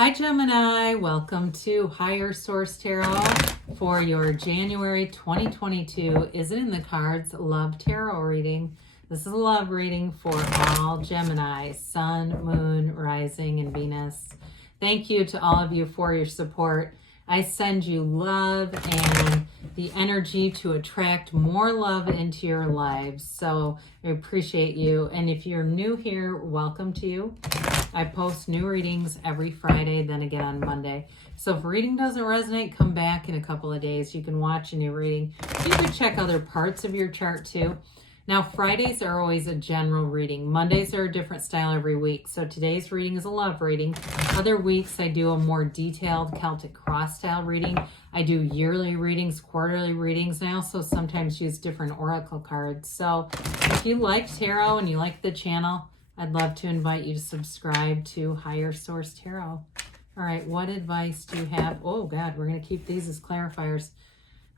Hi Gemini, welcome to Higher Source Tarot for your January 2022 Is It in the Cards Love Tarot reading. This is a love reading for all Gemini, Sun, Moon, Rising, and Venus. Thank you to all of you for your support. I send you love and the energy to attract more love into your lives. So I appreciate you. And if you're new here, welcome to you. I post new readings every Friday, then again on Monday. So if a reading doesn't resonate, come back in a couple of days. You can watch a new reading. You can check other parts of your chart too. Now, Fridays are always a general reading. Mondays are a different style every week. So today's reading is a love reading. Other weeks, I do a more detailed Celtic cross style reading. I do yearly readings, quarterly readings, and I also sometimes use different oracle cards. So if you like tarot and you like the channel, I'd love to invite you to subscribe to Higher Source Tarot. All right, what advice do you have? Oh, God, we're going to keep these as clarifiers.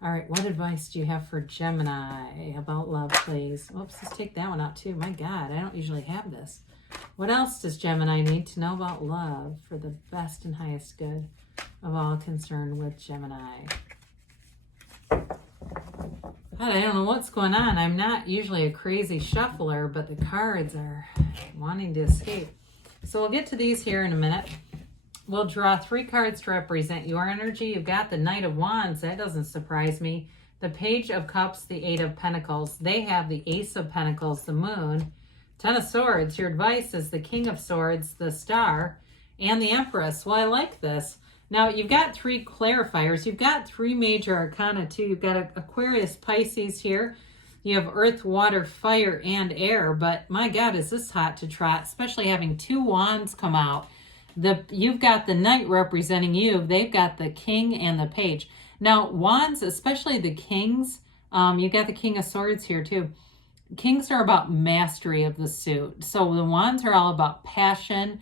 All right, what advice do you have for Gemini about love, please? Oops, let's take that one out, too. My God, I don't usually have this. What else does Gemini need to know about love for the best and highest good of all concerned with Gemini? God, I don't know what's going on. I'm not usually a crazy shuffler, but the cards are wanting to escape. So we'll get to these here in a minute. We'll draw 3 cards to represent your energy. You've got the Knight of Wands. That doesn't surprise me. The Page of Cups, the 8 of Pentacles. They have the Ace of Pentacles, the Moon. 10 of Swords. Your advice is the King of Swords, the Star, and the Empress. Well, I like this. Now, you've got 3 clarifiers. You've got 3 major arcana, too. You've got Aquarius, Pisces here. You have Earth, Water, Fire, and Air. But, my God, is this hot to trot, especially having 2 wands come out. You've got the Knight representing you. They've got the King and the Page. Now, wands, especially the Kings, you've got the King of Swords here, too. Kings are about mastery of the suit. So, the wands are all about passion,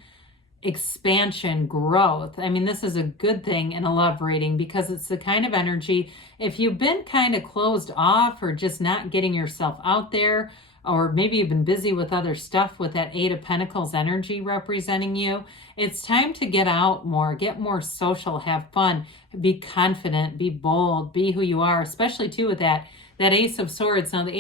expansion, growth. I mean, this is a good thing in a love reading because it's the kind of energy, if you've been kind of closed off or just not getting yourself out there, or maybe you've been busy with other stuff with that 8 of Pentacles energy representing you, it's time to get out more, get more social, have fun, be confident, be bold, be who you are, especially too with that Ace of Swords. Now the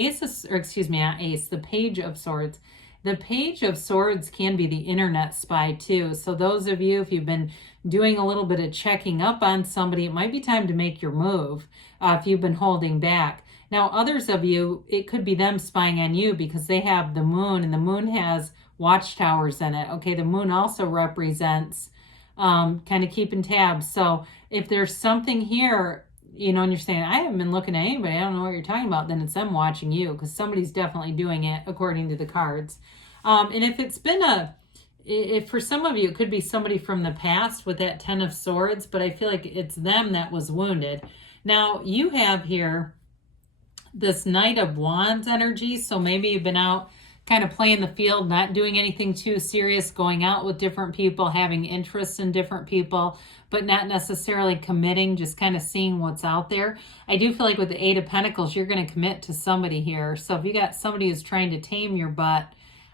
the Page of Swords. The Page of Swords can be the internet spy too. So those of you, if you've been doing a little bit of checking up on somebody, it might be time to make your move if you've been holding back. Now, others of you, it could be them spying on you because they have the moon, and the moon has watchtowers in it. Okay, the moon also represents kind of keeping tabs. So if there's something here, you know, and you're saying, I haven't been looking at anybody, I don't know what you're talking about, then it's them watching you because somebody's definitely doing it according to the cards. And if it's been if for some of you, it could be somebody from the past with that 10 of Swords, but I feel like it's them that was wounded. Now, you have here this Knight of Wands energy. So maybe you've been out kind of playing the field, not doing anything too serious, going out with different people, having interests in different people, but not necessarily committing, just kind of seeing what's out there. I do feel like with the 8 of Pentacles, you're going to commit to somebody here. So if you got somebody who's trying to tame your butt,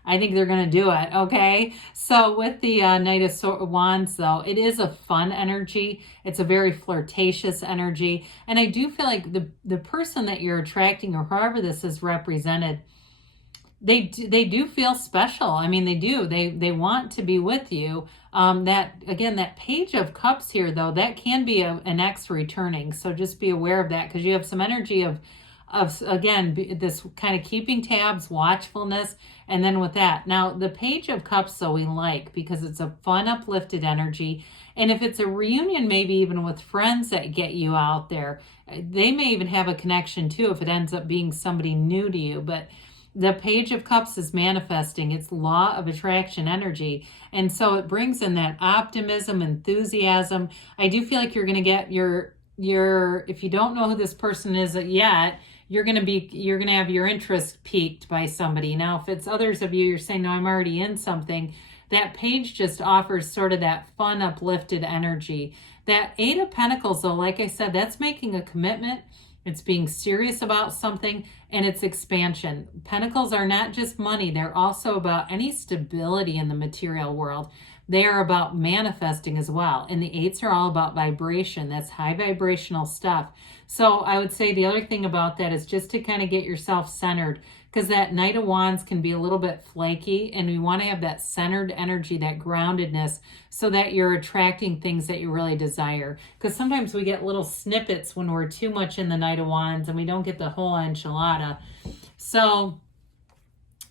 I think they're going to do it, okay? So with the Knight of Wands, though, it is a fun energy. It's a very flirtatious energy. And I do feel like the person that you're attracting, or however this is represented, they do feel special. I mean, they do. They want to be with you. That Page of Cups here, though, that can be an ex returning. So just be aware of that because you have some energy of again, this kind of keeping tabs, watchfulness, and then with that. Now, the Page of Cups, though, we like because it's a fun, uplifted energy. And if it's a reunion, maybe even with friends that get you out there, they may even have a connection, too, if it ends up being somebody new to you. But the Page of Cups is manifesting. It's law of attraction energy. And so it brings in that optimism, enthusiasm. I do feel like you're going to get your if you don't know who this person is yet, you're going to have your interest piqued by somebody. Now, if it's others of you, you're saying, no, I'm already in something. That page just offers sort of that fun, uplifted energy. That 8 of Pentacles, though, like I said, that's making a commitment. It's being serious about something, and it's expansion. Pentacles are not just money. They're also about any stability in the material world. They are about manifesting as well. And the eights are all about vibration. That's high vibrational stuff. So I would say the other thing about that is just to kind of get yourself centered, because that Knight of Wands can be a little bit flaky, and we want to have that centered energy, that groundedness, so that you're attracting things that you really desire. Because sometimes we get little snippets when we're too much in the Knight of Wands and we don't get the whole enchilada. So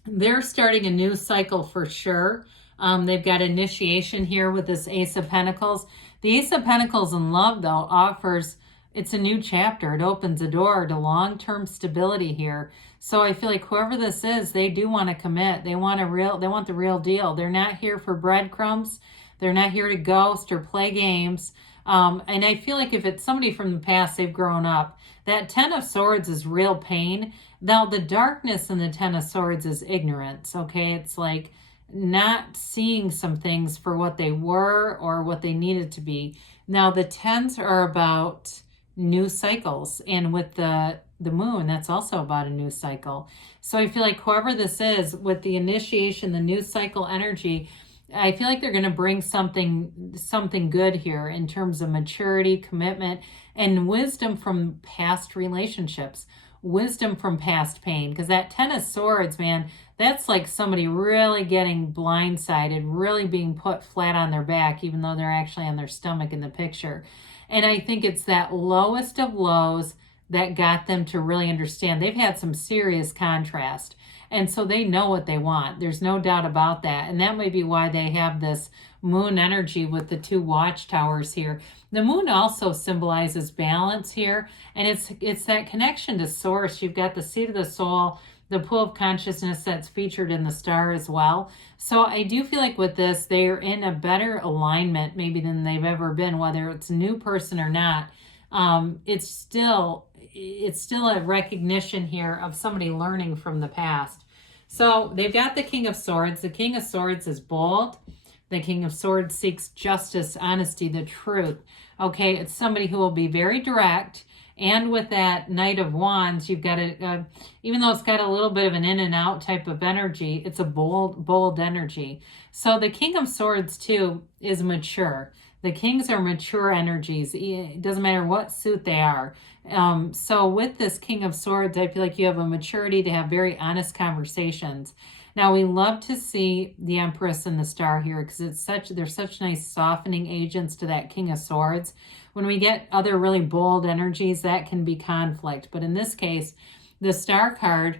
they're starting a new cycle for sure. They've got initiation here with this Ace of Pentacles. The Ace of Pentacles in love, though, offers, it's a new chapter. It opens a door to long-term stability here. So I feel like whoever this is, they do want to commit. They want the real deal. They're not here for breadcrumbs. They're not here to ghost or play games. And I feel like if it's somebody from the past, they've grown up. That Ten of Swords is real pain. Now, the darkness in the Ten of Swords is ignorance, okay? It's like not seeing some things for what they were or what they needed to be. Now, the Tens are about new cycles. And with the moon, that's also about a new cycle. So I feel like whoever this is, with the initiation, the new cycle energy, I feel like they're going to bring something good here in terms of maturity, commitment, and wisdom from past relationships, wisdom from past pain. Because that Ten of Swords, man, that's like somebody really getting blindsided, really being put flat on their back, even though they're actually on their stomach in the picture. And I think it's that lowest of lows that got them to really understand. They've had some serious contrast. And so they know what they want. There's no doubt about that. And that may be why they have this moon energy with the two watchtowers here. The moon also symbolizes balance here. And it's that connection to source. You've got the seat of the soul, the pool of consciousness that's featured in the star as well. So I do feel like with this, they're in a better alignment maybe than they've ever been, whether it's a new person or not. It's still a recognition here of somebody learning from the past. So they've got the King of Swords. The King of Swords is bold. The King of Swords seeks justice, honesty, the truth. Okay, it's somebody who will be very direct. And with that Knight of Wands, you've got even though it's got a little bit of an in and out type of energy, it's a bold energy. So the King of Swords too is mature. The Kings are mature energies. It doesn't matter what suit they are. So with this King of Swords, I feel like you have a maturity to have very honest conversations. Now, we love to see the Empress and the Star here because they're such nice softening agents to that King of Swords. When we get other really bold energies, that can be conflict. But in this case, the Star card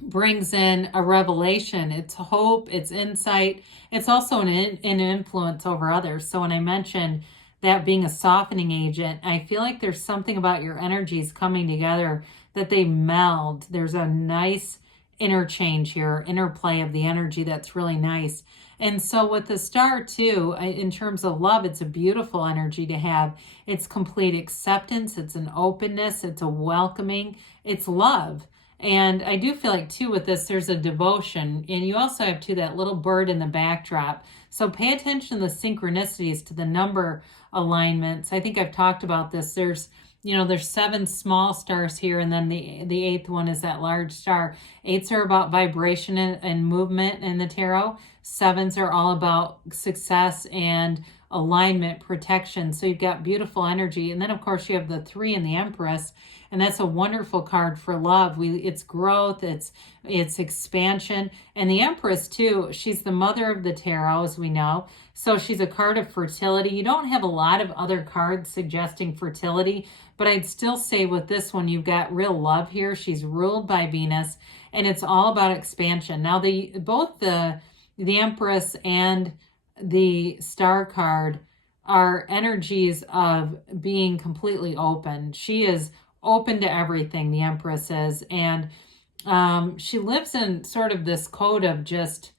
brings in a revelation. It's hope, it's insight. It's also an influence over others. So when I mentioned that being a softening agent, I feel like there's something about your energies coming together that they meld. There's a nice interchange here, interplay of the energy that's really nice. And so with the Star too, in terms of love, it's a beautiful energy to have. It's complete acceptance. It's an openness. It's a welcoming. It's love. And I do feel like too with this, there's a devotion. And you also have too that little bird in the backdrop. So pay attention to the synchronicities, to the number alignments. I think I've talked about this. There's 7 small stars here, and then the 8th one is that large star. 8s are about vibration and movement in the tarot. 7s are all about success and alignment, protection. So you've got beautiful energy. And then, of course, you have the 3 in the Empress, and that's a wonderful card for love. It's growth, it's expansion. And the Empress, too, she's the mother of the tarot, as we know. So she's a card of fertility. You don't have a lot of other cards suggesting fertility, but I'd still say with this one, you've got real love here. She's ruled by Venus, and it's all about expansion. Now, both the Empress and the Star card are energies of being completely open. She is open to everything, the Empress is, and she lives in sort of this code of just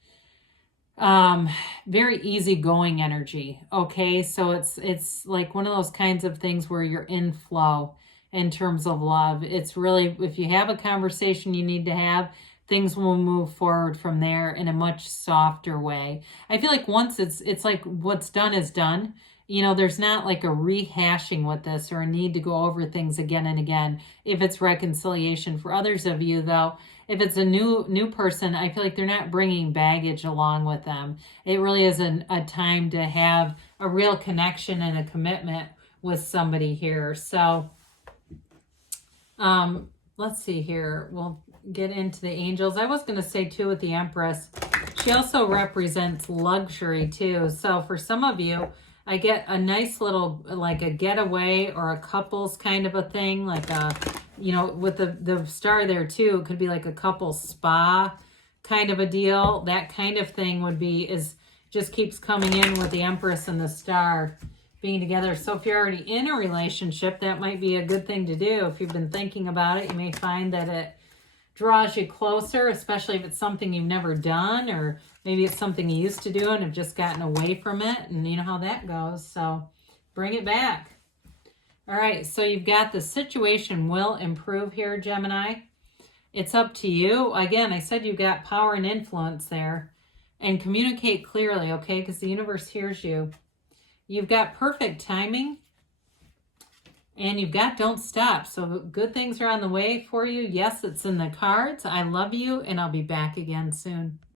very easygoing energy. Okay, so it's like one of those kinds of things where you're in flow in terms of love. It's really, if you have a conversation you need to have, things will move forward from there in a much softer way. I feel like once it's like what's done is done. There's not like a rehashing with this or a need to go over things again and again if it's reconciliation. For others of you, though, if it's a new person, I feel like they're not bringing baggage along with them. It really is a time to have a real connection and a commitment with somebody here. So let's see here. We'll get into the angels. I was going to say too with the Empress, she also represents luxury too. So for some of you, I get a nice little, like a getaway or a couples kind of a thing, like a, you know, with the star there too, it could be like a couple spa kind of a deal. That kind of thing would be, just keeps coming in with the Empress and the star being together. So if you're already in a relationship, that might be a good thing to do. If you've been thinking about it, you may find that it draws you closer, especially if it's something you've never done, or maybe it's something you used to do and have just gotten away from it, and you know how that goes. So bring it back. All right, so you've got the situation will improve here, Gemini. It's up to you. Again, I said you've got power and influence there. And communicate clearly, okay? Because the universe hears you. You've got perfect timing. And you've got don't stop. So good things are on the way for you. Yes, it's in the cards. I love you, and I'll be back again soon.